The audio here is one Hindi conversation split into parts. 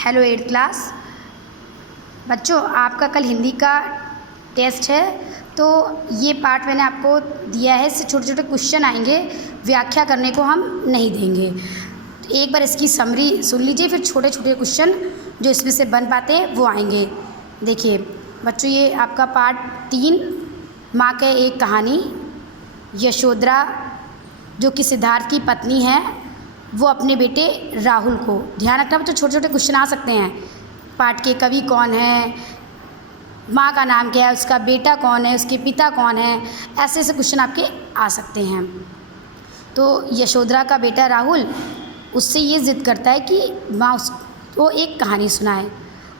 हेलो 8th क्लास बच्चों, आपका कल हिंदी का टेस्ट है। तो ये पार्ट मैंने आपको दिया है, इससे छोटे छोटे क्वेश्चन आएंगे, व्याख्या करने को हम नहीं देंगे। तो एक बार इसकी समरी सुन लीजिए, फिर छोटे छोटे क्वेश्चन जो इसमें से बन पाते हैं वो आएंगे। देखिए बच्चों, ये आपका पार्ट 3, माँ के एक कहानी। यशोधरा जो कि सिद्धार्थ की पत्नी है, वो अपने बेटे राहुल को, ध्यान रखना बच्चों, छोटे छोटे क्वेश्चन आ सकते हैं। पाठ के कवि कौन है, माँ का नाम क्या है, उसका बेटा कौन है, उसके पिता कौन है, ऐसे ऐसे क्वेश्चन आपके आ सकते हैं। तो यशोधरा का बेटा राहुल उससे ये ज़िद करता है कि माँ उसको एक कहानी सुनाए।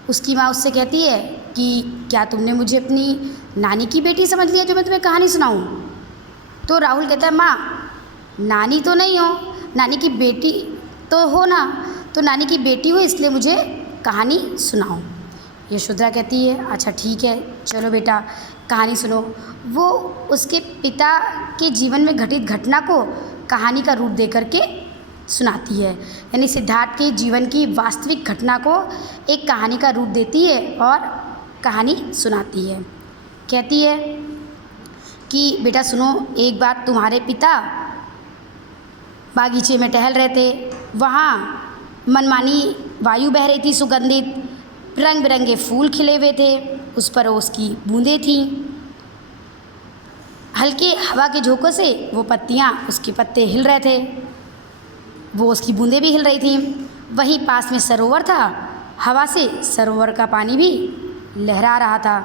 उसकी माँ उससे कहती है कि क्या तुमने मुझे अपनी नानी की बेटी समझ लिया जो मैं तुम्हें कहानी सुनाऊँ। तो राहुल कहता है, माँ नानी तो नहीं हो, नानी की बेटी तो हो ना, तो नानी की बेटी हो इसलिए मुझे कहानी सुनाओ। यशोधरा कहती है, अच्छा ठीक है, चलो बेटा कहानी सुनो। वो उसके पिता के जीवन में घटित घटना को कहानी का रूप दे करके सुनाती है, यानी सिद्धार्थ के जीवन की वास्तविक घटना को एक कहानी का रूप देती है और कहानी सुनाती है। कहती है कि बेटा सुनो, एक बार तुम्हारे पिता बागीचे में टहल रहे थे, वहाँ मनमानी वायु बह रही थी, सुगंधित रंग बिरंगे फूल खिले हुए थे, उस पर ओस की बूंदें थीं। हल्के हवा के झोंकों से वो पत्तियाँ, उसके पत्ते हिल रहे थे, वो उसकी बूंदें भी हिल रही थीं। वहीं पास में सरोवर था, हवा से सरोवर का पानी भी लहरा रहा था।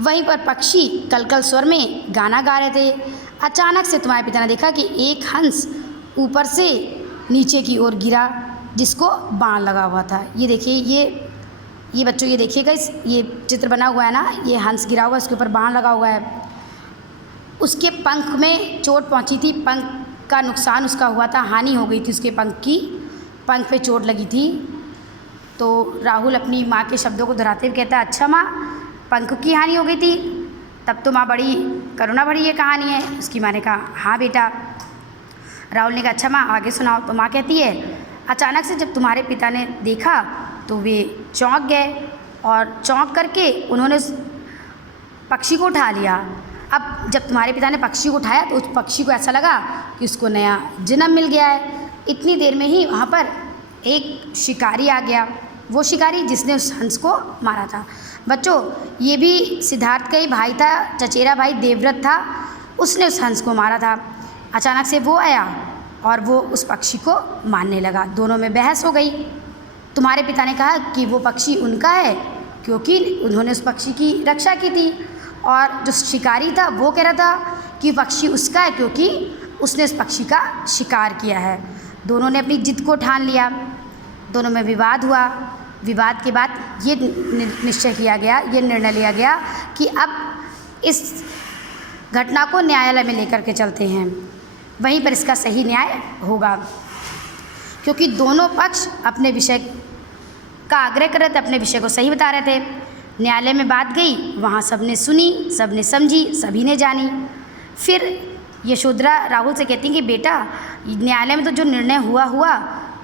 वहीं पर पक्षी कलकल स्वर में गाना गा रहे थे। अचानक से तुम्हारे पिता ने देखा कि एक हंस ऊपर से नीचे की ओर गिरा, जिसको बाण लगा हुआ था। ये देखिए, ये बच्चों ये देखिएगा, ये चित्र बना हुआ है ना, ये हंस गिरा हुआ है, इसके ऊपर बाण लगा हुआ है। उसके पंख में चोट पहुंची थी, पंख का नुकसान उसका हुआ था, हानि हो गई थी उसके पंख की, पंख पे चोट लगी थी। तो राहुल अपनी माँ के शब्दों को दोहराते हुए कहता है, अच्छा माँ, पंख की हानि हो गई थी, तब तो माँ बड़ी करुणा भरी ये कहानी है। उसकी माँ ने कहा, हाँ बेटा। राहुल ने कहा, अच्छा माँ आगे सुनाओ। तो माँ कहती है, अचानक से जब तुम्हारे पिता ने देखा तो वे चौंक गए और चौंक करके उन्होंने उस पक्षी को उठा लिया। अब जब तुम्हारे पिता ने पक्षी को उठाया तो उस पक्षी को ऐसा लगा कि उसको नया जन्म मिल गया है। इतनी देर में ही वहाँ पर एक शिकारी आ गया, वो शिकारी जिसने उस हंस को मारा था। बच्चों, ये भी सिद्धार्थ का ही भाई था, चचेरा भाई देवव्रत था, उसने उस हंस को मारा था। अचानक से वो आया और वो उस पक्षी को मारने लगा। दोनों में बहस हो गई। तुम्हारे पिता ने कहा कि वो पक्षी उनका है क्योंकि उन्होंने उस पक्षी की रक्षा की थी, और जो शिकारी था वो कह रहा था कि पक्षी उसका है क्योंकि उसने उस पक्षी का शिकार किया है। दोनों ने अपनी जिद को ठान लिया, दोनों में विवाद हुआ। विवाद के बाद ये निश्चय किया गया, ये निर्णय लिया गया कि अब इस घटना को न्यायालय में लेकर के चलते हैं, वहीं पर इसका सही न्याय होगा, क्योंकि दोनों पक्ष अपने विषय का आग्रह कर रहे थे, अपने विषय को सही बता रहे थे। न्यायालय में बात गई, वहाँ सबने सुनी, सबने समझी, सभी ने जानी। फिर यशोधरा राहुल से कहती कि बेटा, न्यायालय में तो जो निर्णय हुआ,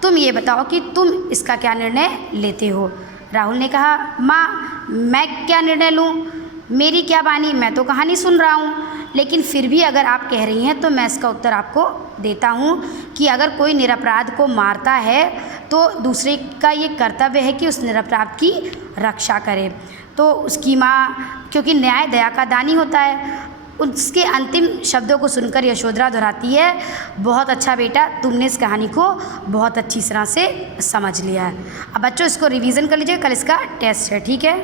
तुम ये बताओ कि तुम इसका क्या निर्णय लेते हो। राहुल ने कहा, माँ मैं क्या निर्णय लूँ, मेरी क्या बानी, मैं तो कहानी सुन रहा हूँ, लेकिन फिर भी अगर आप कह रही हैं तो मैं इसका उत्तर आपको देता हूँ कि अगर कोई निरपराध को मारता है तो दूसरे का ये कर्तव्य है कि उस निरपराध की रक्षा करे। तो उसकी माँ, क्योंकि न्याय दया का दानी होता है, उसके अंतिम शब्दों को सुनकर यशोधरा दोहराती है, बहुत अच्छा बेटा, तुमने इस कहानी को बहुत अच्छी तरह से समझ लिया है। अब बच्चों इसको रिवीजन कर लीजिए, कल इसका टेस्ट है, ठीक है।